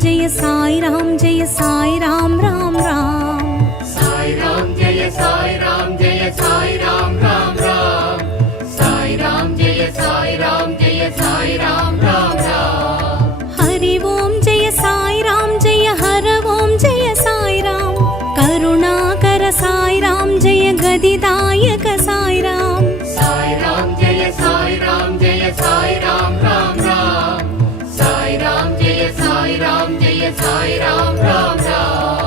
जय साई राम जय साई राम राम राम। साई राम जय साई राम जय साई राम राम राम। साई राम जय साई राम जय साई राम राम राम। हरि ओम जय साई राम जय हर ओम जय साई राम। करुणाकर साई राम जय गदिदायक साई राम। साई राम जय साई राम जय साई राम राम राम। साई राम जय साई राम जय साई राम राम राम।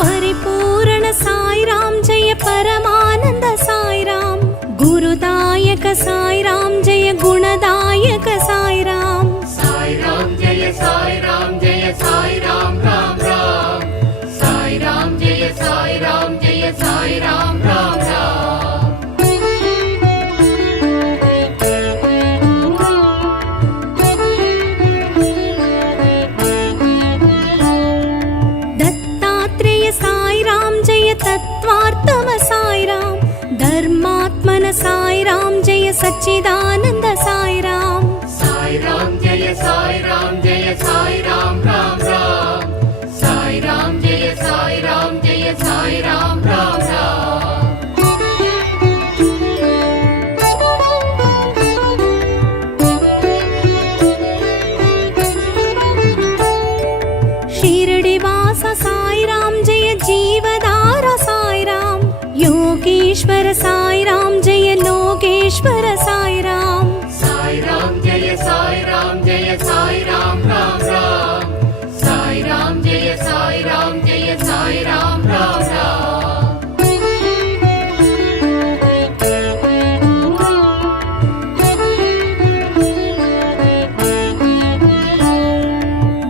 परिपूर्ण साई राम जय परमानंद साई राम। गुरुदायक साई राम जय गुणदायक साई राम। साई राम जय साई राम जय साई राम राम राम। साई राम जय साई राम जय साई राम राम राम। दत्तात्रेय साई राम जय तत्वार्थम साई राम। धर्मात्मन साई राम जय सच्चिदानंद साई राम। साई राम जय साई राम जय साई राम राम राम। साई राम जय साई राम जय साई राम राम राम। शिरडिवास साई राम जय जीवधारा साई राम। योगेश्वर साई राम जय लोकेश्वर साई राम। साई राम जय साई राम जय साई राम राम राम। साई राम जय साई राम जय साई राम राम राम।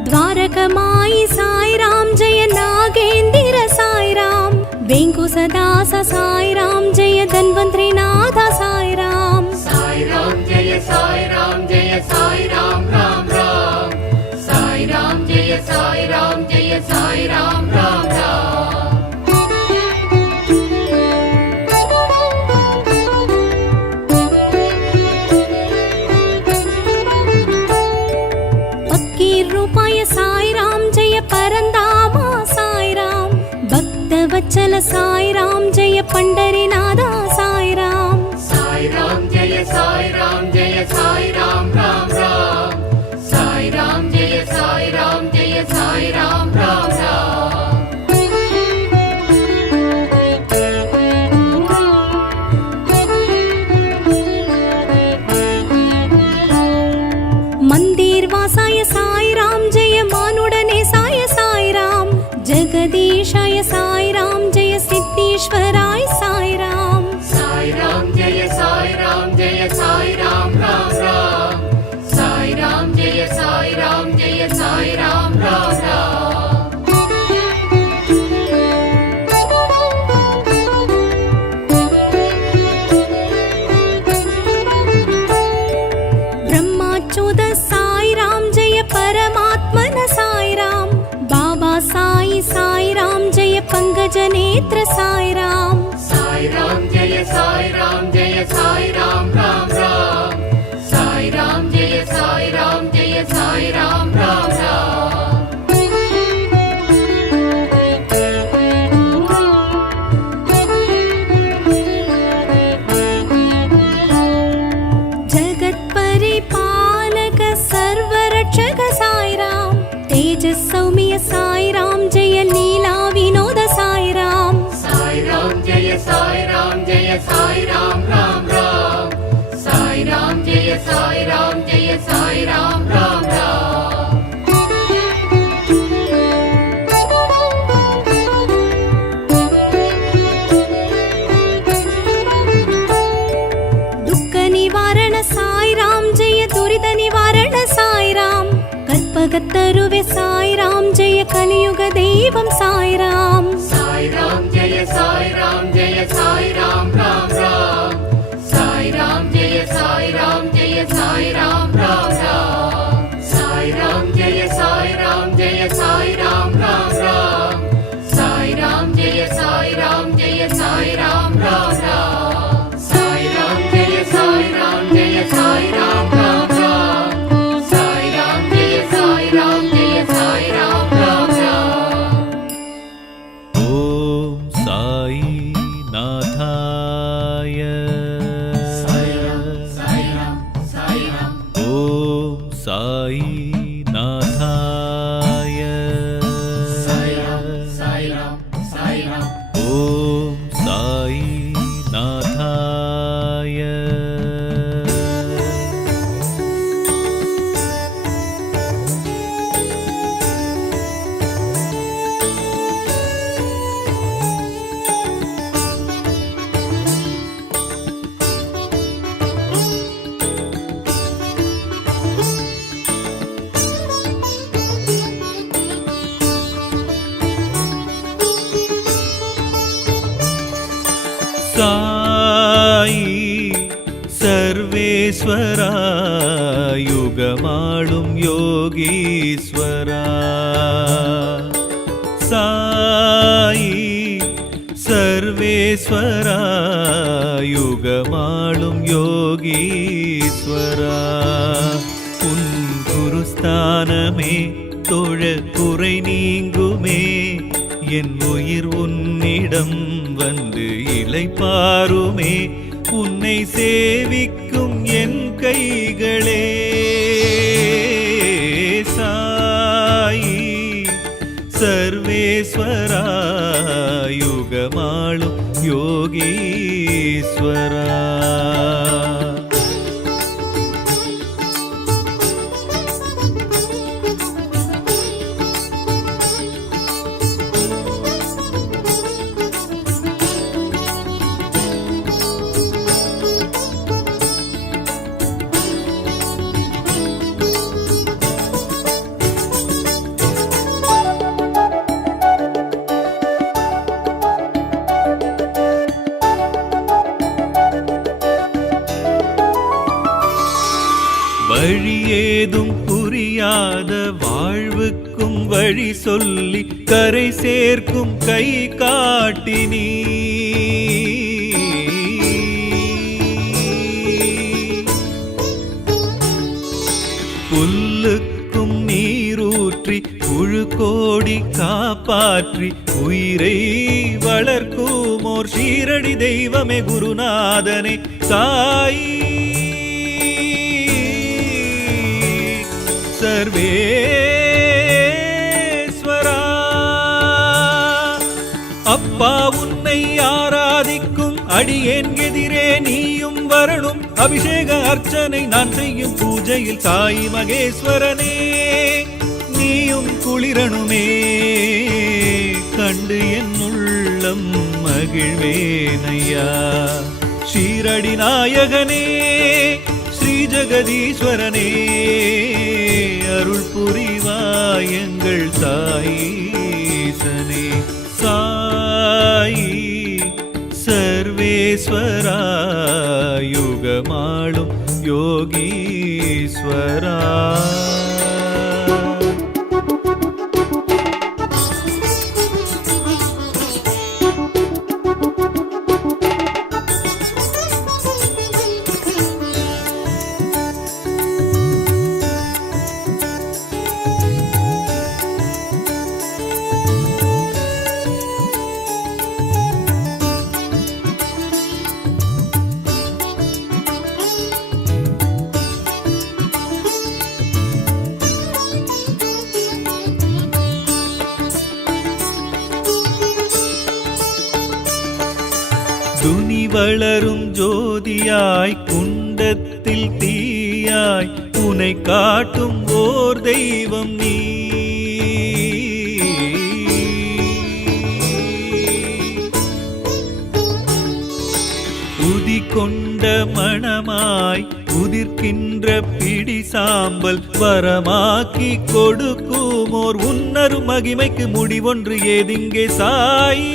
द्वारकमाई साई राम जय नागेंद्र साई राम। वेंकुसदास साई राम जय धन्वंतरीनाथ साई राम। साई राम जय साई राम जय साई राम राम राम। साई राम जय साई राम जय साई राम राम राम। फकीर रूपाय साई राम जय परंदामा साई राम। भक्तवत्सल साई राम जय पंढरीनाथ साई राम। साई राम जय साई राम जय साई राम राम राम। साई राम जय साई राम जय साई राम राम राम। मंदिर वासाय साई राम जय मानुडने साय साई राम। जगदीशाय साई राम जय सिद्धेश्वराय साई राम। साई राम जय साई राम जय साई राम राम राम। साई राम जय साई राम जय साई राम राम राम। ब्रह्माच्युत साई राम जय परमात्मन साई राम। बाबा साई साई राम जय पंकज नेत्र साई राम। साई राम जय साई राम जय साई राम राम राम। साई राम जय साई राम जय साई राम राम राम। जगत परिपालक सर्वरक्षक साई राम। तेज सौम्य साई राम जय लीला विनोद साई राम। साई राम जय साई राम जय साई राम राम राम। साई राम जय साई राम जय साई राम राम राम। दुख निवारण साई राम जय दुरित निवारण साई राम। कल्पगतरुवे साई राम जय कलियुग दैवम साई राम। साई राम जय साई राम जय साई राम राम राम। साई राम जय साई राम जय साई राम राम राम। साई राम जय साई राम जय साई राम राम राम। साई राम जय साई राम जय साई राम नाथाय ॐ साई नाथाय ॐ साई नाथाय साई सर्वेश्वरा युगमाळुं योगीश्वरा साई सर्वेश्वरा युगमाळुं योगीश्वरा उन गुरुस्தானமே தொழ குறை நீங்குமே என் உயிர் உன்னிடம் வந்து இளைப்பாருமே உன்னை சேவிக்கும் என் கைகளே சாயி சர்வேஸ்வரா யுகமாளும் யோகீஸ்வரா வழியேதும் புரியாத வாழ்வுக்கும் வழி சொல்லி கரை சேர்க்கும் கை காட்டினீ புல்லுக்கும் நீரூற்றி புழு கோடி காப்பாற்றி உயிரை வளர்க்கும் ஓர் ஷீரடி தெய்வமே குருநாதனே சாயி சர்வேஸ்வரா அப்பா உன்னை ஆராதிக்கும் அடியேன் எதிரே நீயும் வரணும் அபிஷேக அர்ச்சனை நான் செய்யும் பூஜையில் சாயி மகேஸ்வரனே நீயும் குளிரணுமே கண்டு என் உள்ளம் மகிழ்வேனையா ஷீரடி நாயகனே ஸ்ரீ ஜெகதீஸ்வரனே அருள் புரிவாய் எங்கள் சாயீசனே சாயி சர்வேஸ்வரா யுகமாளும் யோகீஸ்வரா துனி வளரும் ஜோதியாய் குண்டத்தில் தீயாய் உனை காட்டும் ஓர் தெய்வம் நீ உதி கொண்ட மணமாய் உதிர்க்கின்ற பிடி சாம்பல் வரமாக்கி கொடுக்கும் ஓர் உன்னரு மகிமைக்கு முடிவொன்று ஏதிங்கே சாயி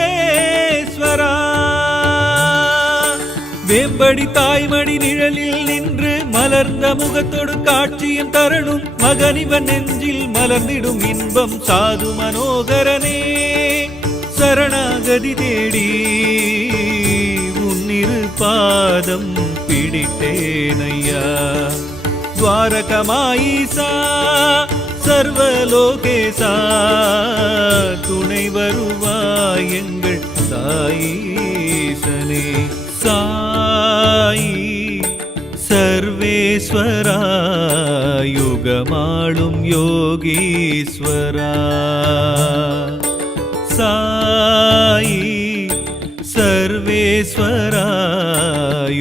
சர்வேஸ்வரா வேம்படி தாய்மடி நிழலில் நின்று மலர்ந்த முகத்தோடு காட்சியும் தரணும் மகனிவன் நெஞ்சில் மலர்ந்திடும் இன்பம் சாது மனோகரனே சரணாகதி தேடி உன்னிரு பாதம் பிடித்தேனையா துவாரகமாயிசா சர்வலோகேசா துணை வருவாய் எங்கள் சாயீசனே. சாயி சர்வேஸ்வரா யுகமாளும் யோகீஸ்வரா. சாயி சர்வேஸ்வரா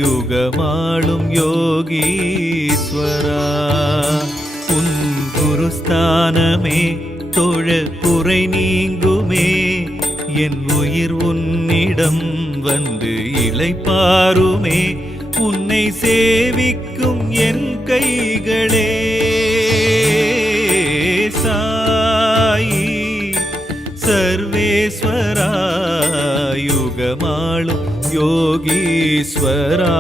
யுகமாளும் யோகீஸ்வரா. உன் குருஸ்தானமே தொழ குறை நீங்குமே, என் உயிர் உன்னிடம் வந்து இளைப்பாருமே. உன்னை சேவிக்கும் என் கைகளே சாயி சர்வேஸ்வரா யுகமாளும் யோகீஸ்வரா.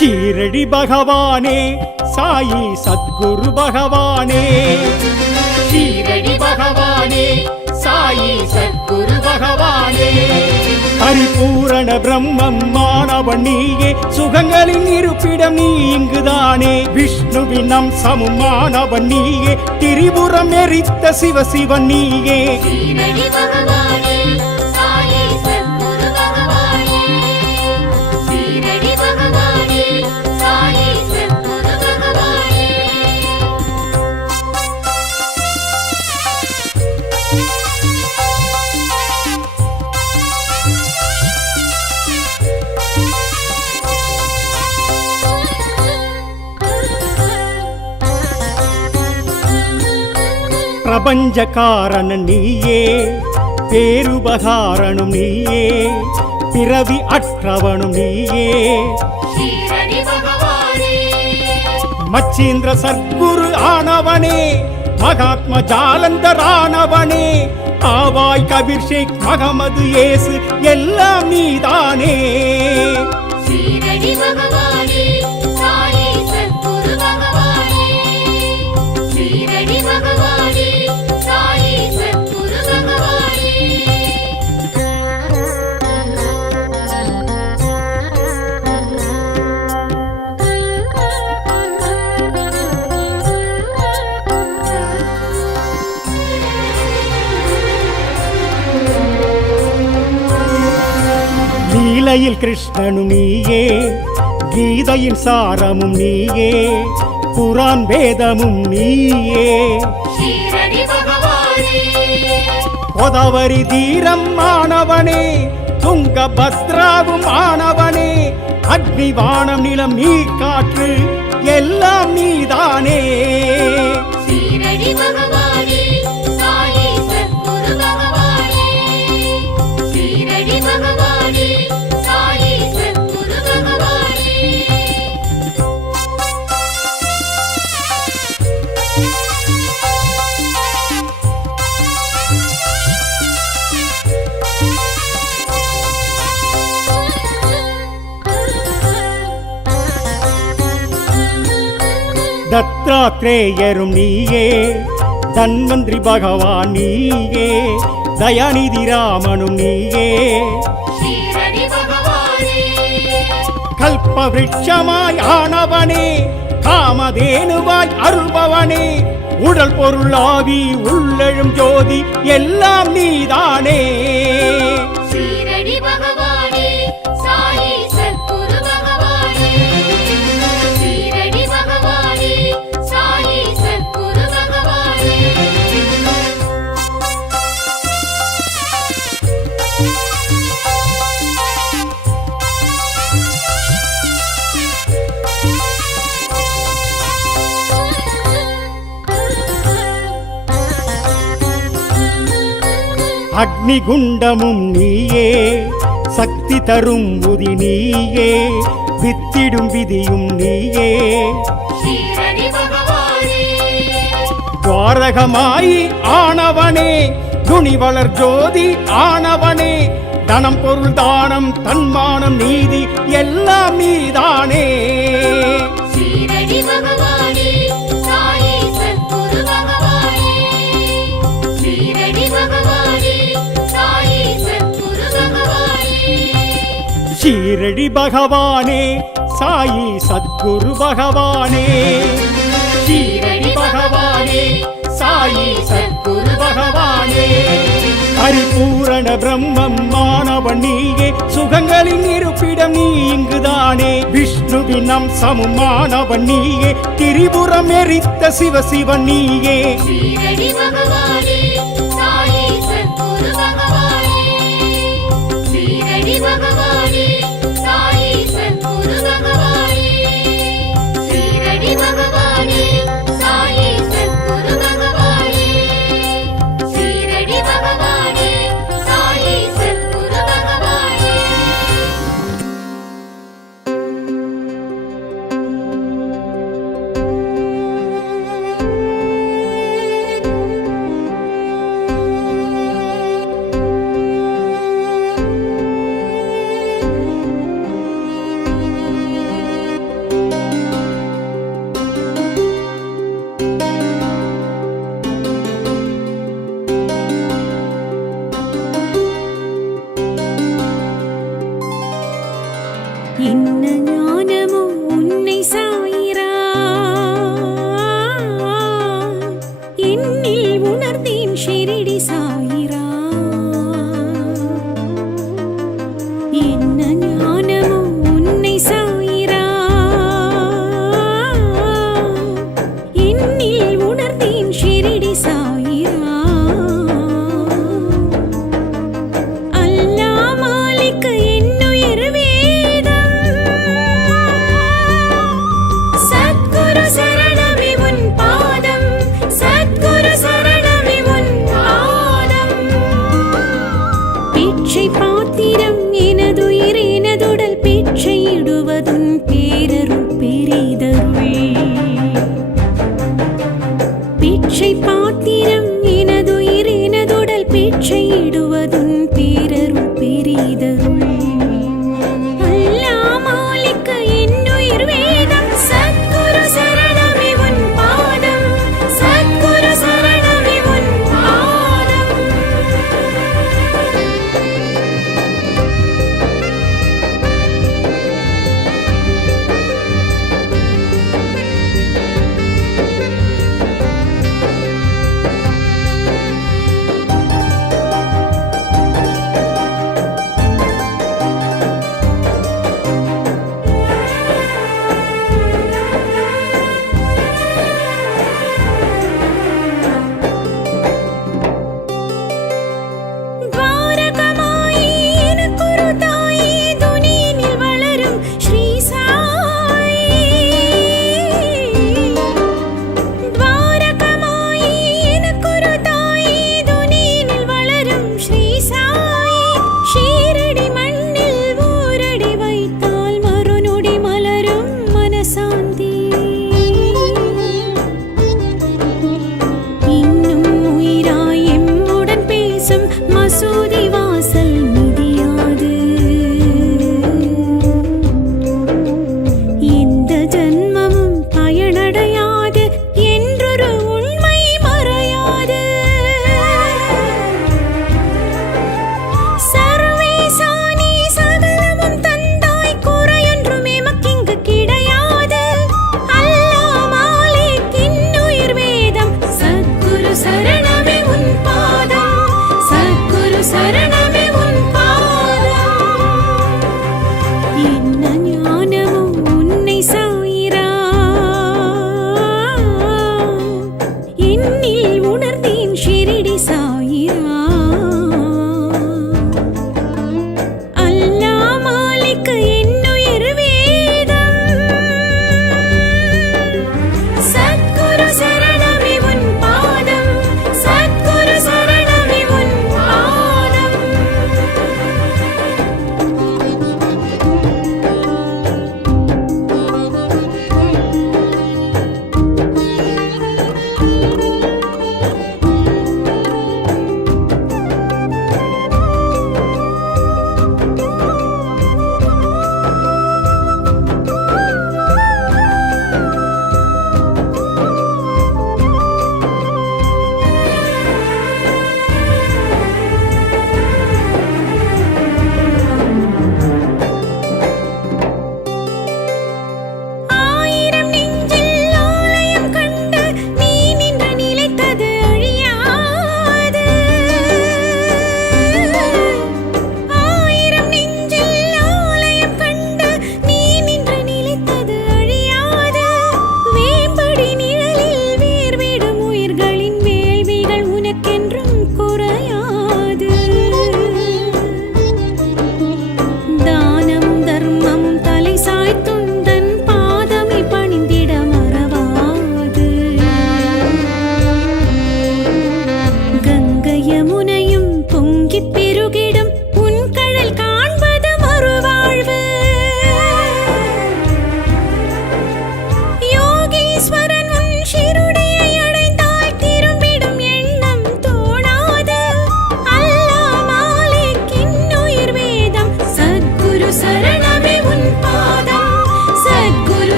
ஷீரடி பகவானே சாயி சத்குரு பகவானே. ஷீரடி பகவானே சாயி சத்குரு பகவானே. பரிபூரண பிரம்மம் மாணவன் நீயே, சுகங்களின் இருப்பிடம் நீ இங்குதானே. விஷ்ணுவின் அம்சமும் மாணவன் நீயே, திரிபுரம் எரித்த சிவசிவன் நீயே. ஷீரடி பகவானே சாயி சத்குரு பகவானே. ஷீரடி பகவானே சாயி சத்குரு பகவானே. பிரபஞ்ச காரணன் நீயே, பேருபகாரனும் நீயே, பிறவி அற்றவனும் நீயே. ஷீரடி பகவானே மச்சீந்திர சத்குரு ஆனவனே, மகாத்மா ஜாலந்தரானவனே. ஆவாய் கபீர் ஷேக் மகமது ஏசு எல்லாம் நீதானே. ஷீரடி பகவானே சாயி சத்குரு பகவானே. ஷீரடி பகவானே சாயி சத்குரு பகவானே. லீலையில் கிருஷ்ணனும் நீயே, கீதையின் சாரமும் நீயே, புரான் வேதமும் நீயே. ஷீரடி பகவானே கோதாவரி தீரம் ஆனவனே, துங்கபத்ராவும் ஆனவனே. அக்னி வானம் நிலம் நீர் காற்று எல்லாம் நீதானே. ஷீரடி பகவானே சாயி சத்குரு பகவானே. ஷீரடி பகவானே சாயி சத்குரு பகவானே. தத்தாத்ரேயரும் நீயே, தன்வந்திரி பகவான் நீயே, தயாநிதி ராமனும் நீயே. ஷீரடி பகவானே கல்ப விருட்சமாய் ஆனவனே, காமதேனுவாய் அருள்பவனே. உடல் பொருள் ஆவி உள்ளெழும் ஜோதி எல்லாம் நீதானே. ஷீரடி பகவானே சாயி சத்குரு பகவானே. ஷீரடி பகவானே சாயி சத்குரு பகவானே. அக்னி குண்டமும் நீயே, சக்தி தரும் உதி நீயே, வித்திடும் விதியும் நீயே. ஷீரடி பகவானே துவாரகமாயி ஆனவனே, துணிவளர் ஜோதி ஆனவனே. தனம் பொருள் தானம் தன்மானம் நீதி எல்லாம் நீதானே. ஷீரடி பகவானே சாயி சத்குரு பகவானே ஷீரடி பகவானே சாயி சத்குரு பகவானே பரிபூரண பிரம்மம் மாணவன் நீயே சுகங்களின் இருப்பிடம் நீ இங்குதானே விஷ்ணுவின் அம்சமும் மாணவன் நீயே திரிபுரம் எரித்த சிவசிவன் நீயே ஷீரடி பகவானே சாயி சத்குரு பகவானே ஷீரடி பகவானே சாயி சத்குரு பகவானே ஷீரடி பகவானே சாயி சத்குரு பகவானே ஷீரடி பகவானே சாயி சத்குரு பகவானே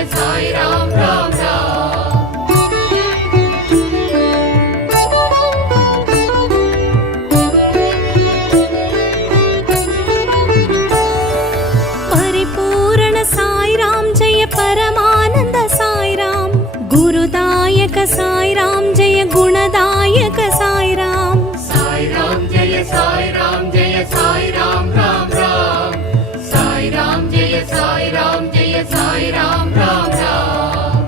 जय साई राम राम राम। परिपूर्ण साई राम जय परमानंद साई राम, गुरुदायक साई राम जय गुणदायक साई राम। साई राम जय साई राम जय साई राम राम राम। साई राम जय साई राम जय साई राम राम राम।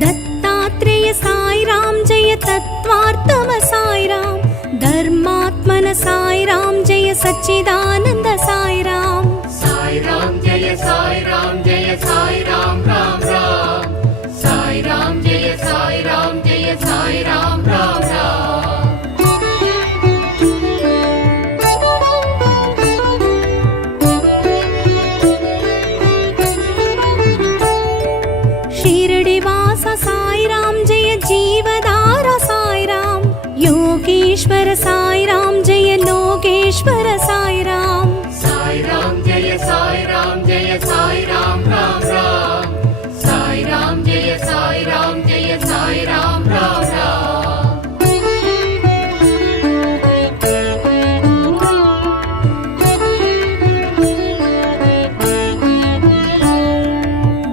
दत्तात्रेय साई राम जय तत्वार्थम साई राम, धर्मात्मन साई राम जय सच्चिदानंद साई राम। साई राम जय साई राम जय साई राम राम राम। साई राम जय साई राम जय साई राम राम राम। शिरडिवासा साई राम जय जीवधारा साई राम, योगेश्वर साई राम जय लोकेश्वर साई राम। साई राम जय साई राम जय साई राम राम राम। साई राम जय साई राम जय साई राम राम राम।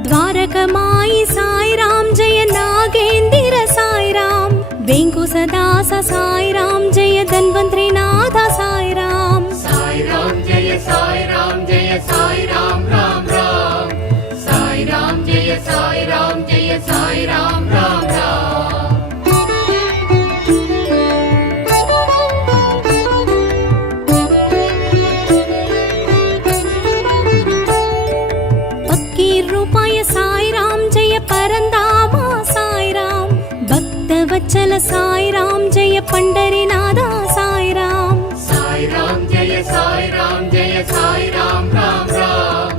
द्वारकमाई साई राम जय नागेंद्र साई राम, वेंकुसदास साई राम जय धन्वंतरीनाथ साई राम। साई राम जय साई राम जय साई राम राम राम। साई राम जय साई राम जय साई राम राम राम। फकीर रूपाय साई राम जय परंदामा साई राम, भक्तवत्सल साई राम जय पंढरीनाथ साई राम। साई राम जय साई राम जय साई राम राम राम।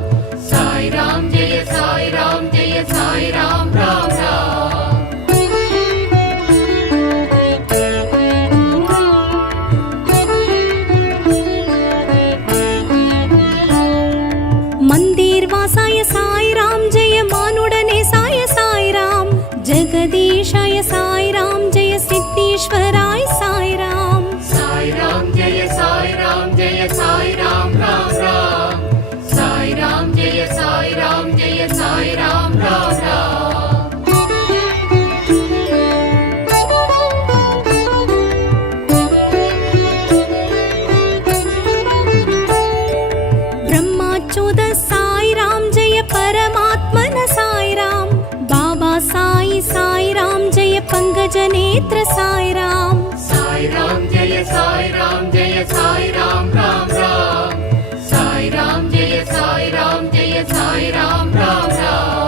साई राम जय साई राम जय साई राम राम राम। मंदिर वासाय साई राम जय मानुडने साय साई राम, जगदीशाय साई राम जय सिद्धेश्वराय साई राम। साई राम जय साई राम जय साई राम राम राम। साई राम जय साई राम जय साई राम राम राम। ब्रह्माच्युत साई राम जय परमात्मन साई राम, बाबा साई साई राम जय पंकज नेत्र साई राम। साई राम जय साई राम जय साई राम राम राम। साई राम जय साई राम जय साई राम राम राम।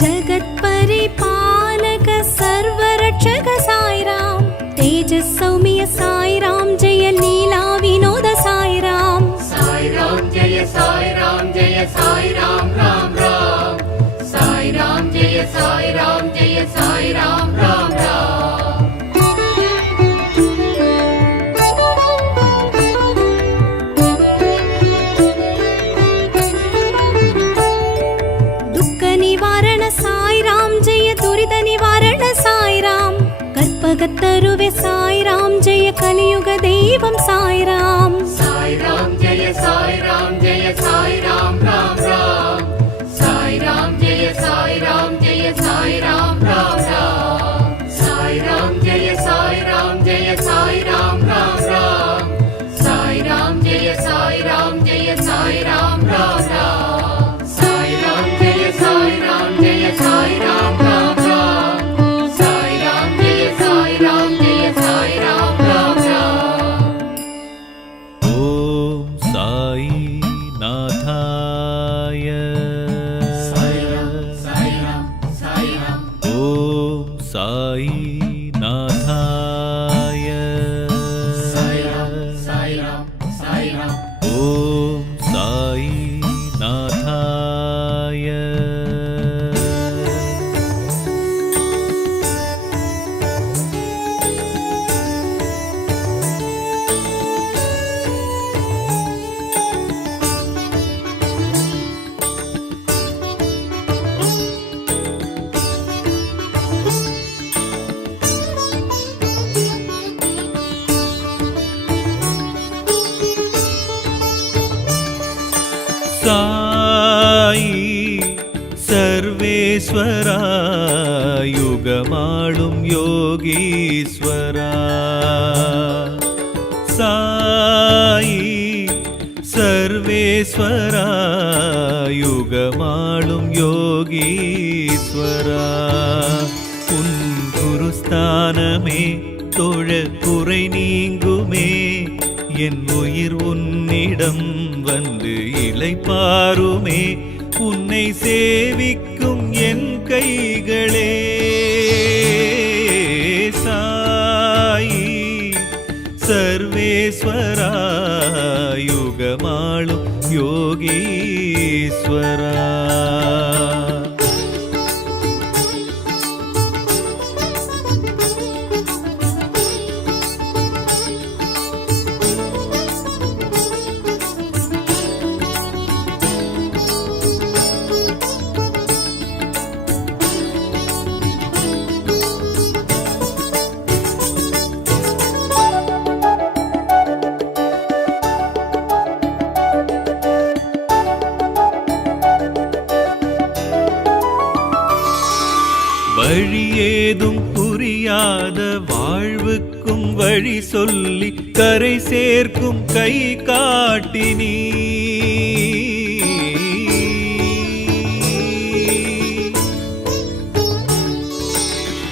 जगत परिपालक सर्वरक्षक साई राम, तेजस सौम्य साई राम जय लीला विनोद साई राम। साई राम जय साई राम जय साई राम राम राम। साई राम जय साई राम जय साई राम राम राम। दुःख निवारण साई राम जय दुरित निवारण साई राम, कल्पगतरुवे साई राम जय कलियुग दैवम साई राम। साई राम जय साई राम जय साई राम राम राम। साई राम जय साई राम जय साई राम राम राम। साई राम जय साई राम जय साई राम राम राम। साई राम जय साई राम जय साई राम राम राम। साई राम जय साई राम जय साई राम राम राम। साई राम जय साई राम जय साई राम राम राम। ओम साई नाथाय ओम साई नाथाय ओम साई சாயி சர்வேஸ்வரா யுகமாளும் யோகீஸ்வரா சாயி சர்வேஸ்வரா யுகமாளும் யோகீஸ்வரா உன் குருஸ்தானமே தொழ குறை நீங்குமே என் உயிர் உன்னிடம் வந்து இளைப்பாருமே உன்னை சேவிக்கும் என் கைகளே சாயி சர்வேஸ்வரா யுகமாளும் யோகீஸ்வரா வழியேதும் புரியாத வாழ்வுக்கும் வழி சொல்லி கரை சேர்க்கும் கை காட்டினீ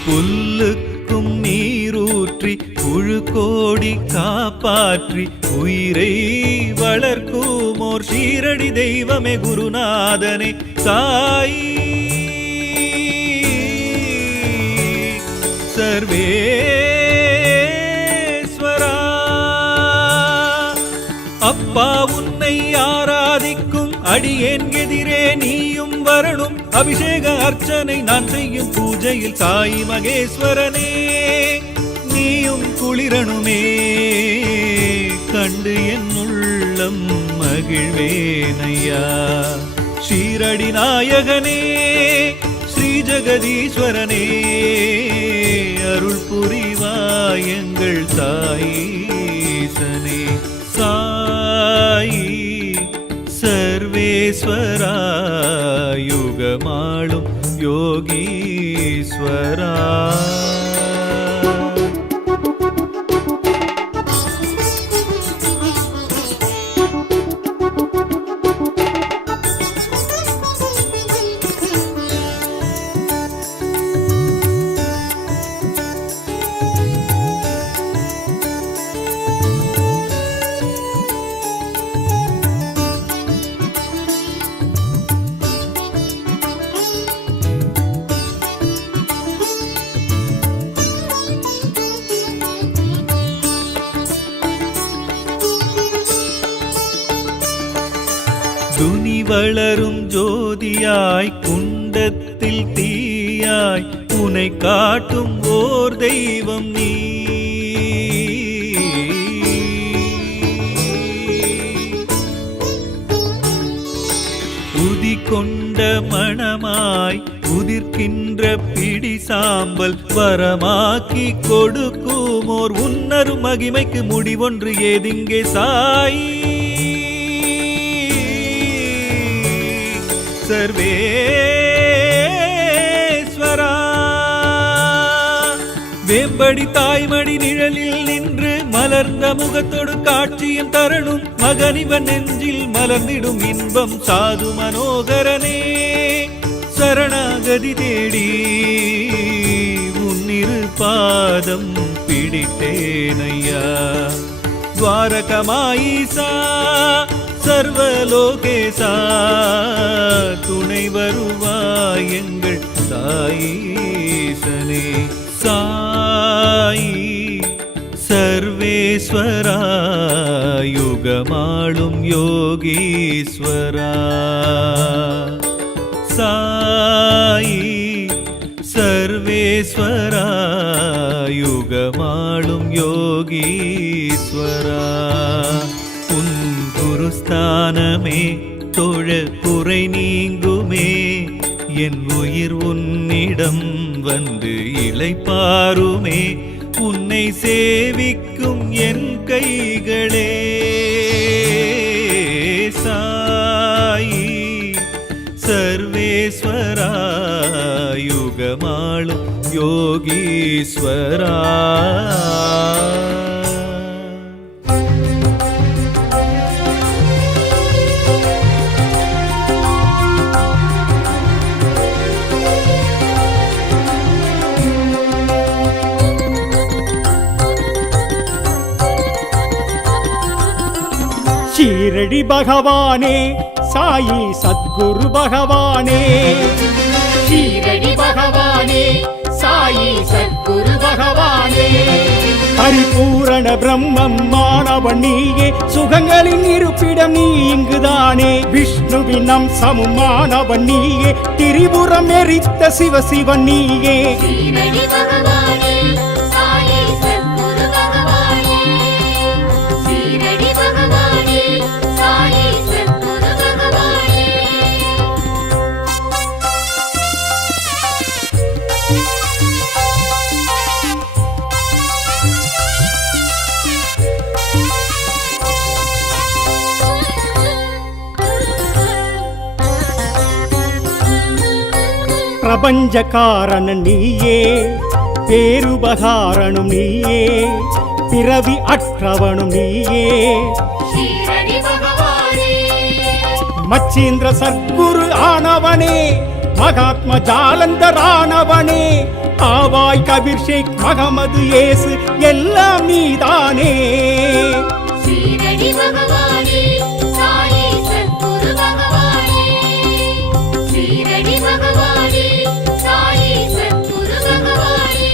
புல்லுக்கும் நீரூற்றி புழு கோடி காப்பாற்றி உயிரை வளர்க்கும் ஓர் ஷீரடி தெய்வமே குருநாதனே சாயி சர்வேஸ்வரா அப்பா உன்னை ஆராதிக்கும் அடியேன் எதிரே நீயும் வரணும் அபிஷேக அர்ச்சனை நான் செய்யும் பூஜையில் சாயி மகேஸ்வரனே நீயும் குளிரணுமே கண்டு என் உள்ளம் மகிழ்வேனையா ஷீரடி நாயகனே ஸ்ரீ ஜெகதீஸ்வரனே அருள் புரிவாய் எங்கள் சாயீசனே சாயி சர்வேஸ்வரா யுகமாளும் யோகீஸ்வரா துனி வளரும் ஜோதியாய் குண்டத்தில் தீயாய் உனை காட்டும் ஓர் தெய்வம் நீ உதி கொண்ட மணமாய் உதிர்க்கின்ற பிடி சாம்பல் வரமாக்கி கொடுக்கும் ஓர் உன்னரும் மகிமைக்கு முடிவொன்று ஏதிங்கே சாயி சர்வேஸ்வரா வேம்படி தாய்மடி நிழலில் நின்று மலர்ந்த முகத்தோடு காட்சியும் தரணும் மகனிவன் நெஞ்சில் மலர்ந்திடும் இன்பம் சாது மனோகரனே சரணாகதி தேடி உன்னிரு பாதம் பிடித்தேனையா துவாரகமாயிசா சர்வலோகேசா துணை வருவாய் எங்கள் சாயீசனே சாயி சர்வேஸ்வரா யுகமாளும் யோகீஸ்வரா சாயி சர்வேஸ்வரா யுகமாளும் யோகீஸ்வரா உன் குருஸ்தானமே தொழ குறை நீங்குமே என் உயிர் உன்னிடம் வந்து இளைப்பாருமே உன்னை சேவிக்கும் என் கைகளே சாயி யுகமாளு யோகீஸ்வரா. ஷீரடி பகவானே சாயி சத்குரு பகவானே, ஷீரடி பகவானே சாயி சத்குரு பகவானே. பரிபூரண பிரம்மம் மாணவன் நீயே, சுகங்களின் இருப்பிடம் நீ இங்குதானே. விஷ்ணுவின் அம்சமும் மாணவன் நீயே, திரிபுரம் எரித்த சிவசிவன் நீயே. ஷீரடி பகவானே சாயி சத்குரு பகவானே, ஷீரடி பகவானே சாயி சத்குரு பகவானே. பிரபஞ்ச காரணன் நீயே, பேருபகாரனும் நீயே, பிறவி அற்றவனும் நீயே. ஷீரடி பகவானே மச்சீந்திர சத்குரு ஆனவனே, மகாத்ம ஜாலந்தரானவனே. ஆவாய் கபீர் ஷேக் மகமது ஏசு எல்லாம் நீதானே. ஷீரடி பகவானே சாயி சத்குரு பகவானே, ஷீரடி பகவானே சாயி சத்குரு பகவானே.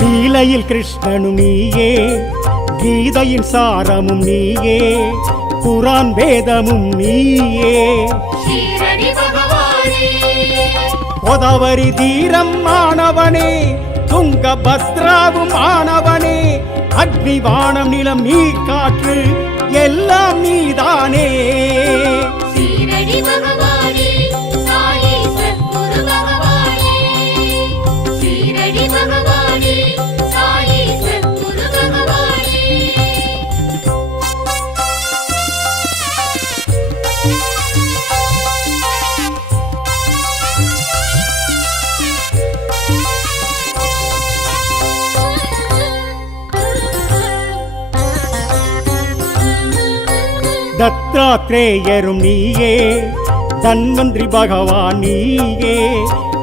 லீலையில் கிருஷ்ணனும் நீயே, கீதையின் சாரமும் நீயே, குரான் வேதமும் நீயே. ஷீரடி பகவானே கோதாவரி தீரம் ஆனவனே, துங்கபத்ராவும் ஆனவனே. அக்னி வானம் நிலம் நீர் காற்று எல்லாம் நீதானே. ஷீரடி பகவானே சாயி சத்குரு பகவானே, ஷீரடி பகவானே சாயி சத்குரு பகவானே. தத்ராத்ரேயரும் நீயே, தன்வந்திரி பகவான் நீயே,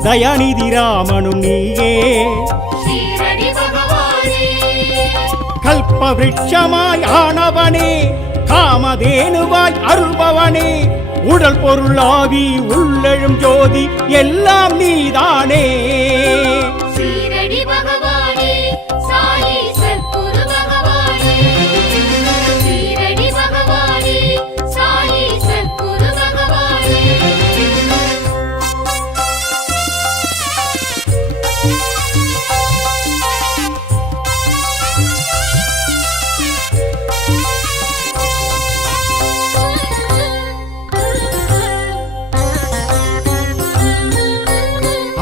தயாநிதி ராமனும் நீயே. ஷீரடி பகவானே கல்ப விருட்சமாய் ஆனவனே, காமதேனுவாய் அருள்பவனே. உடல் பொருளாவி உள்ளெழும் ஜோதி எல்லாம் நீதானே. ஷீரடி பகவானே சாயி சத்குரு பகவானே, ஷீரடி பகவானே சாயி சத்குரு பகவானே.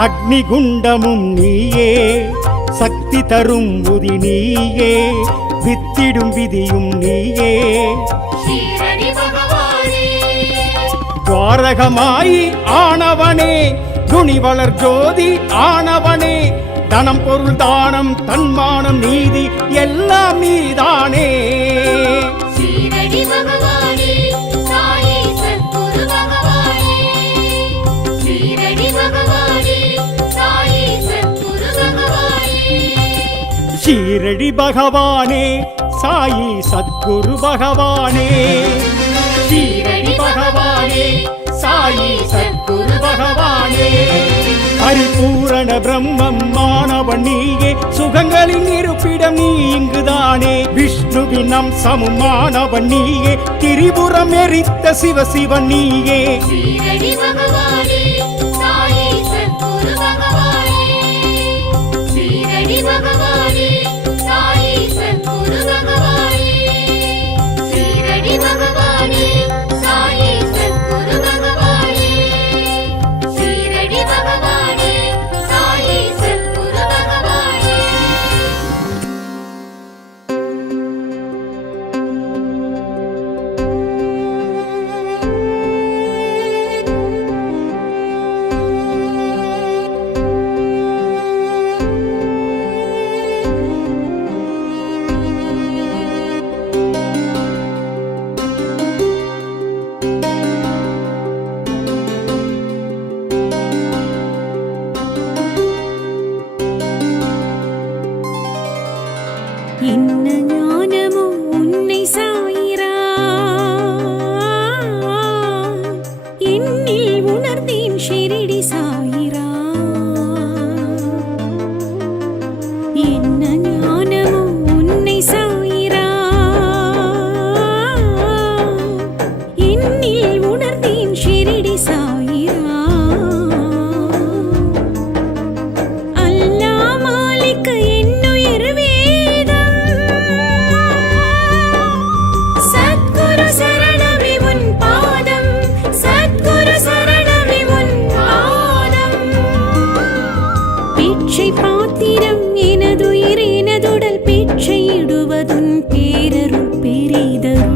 அக்னிகுண்டமும் நீயே, சக்தி தரும் உதி நீயே, வித்திடும் விதியும் நீயே. ஷீரடி பகவானே துவாரகமாயி ஆனவனே, துணிவளர் ஜோதி ஆனவனே. தனம் பொருள் தானம் தன்மானம் நீதி எல்லாம் நீதானே. ஷீரடி பகவானே சாயி சத்குரு பகவானே, ஷீரடி பகவானே சாயி சத்குரு பகவானே. ஷீரடி பகவானே சாயி சத்குரு பகவானே, ஷீரடி பகவானே சாயி சத்குரு பகவானே. பரிபூரண பிரம்மம் மாணவன் நீயே, சுகங்களின் இருப்பிடம் நீ இங்குதானே. விஷ்ணுவின் அம்சமும் மாணவன் நீயே, திரிபுரம் எரித்த சிவசிவன் நீயே. ஷீரடி பகவானே சாயி சத்குரு பகவானே, ஷீரடி பகவானே சாயி சத்குரு பகவானே, ஷீரடி பகவானே சாயி சத்குரு பகவானே. பேரருள் பெரிதரும்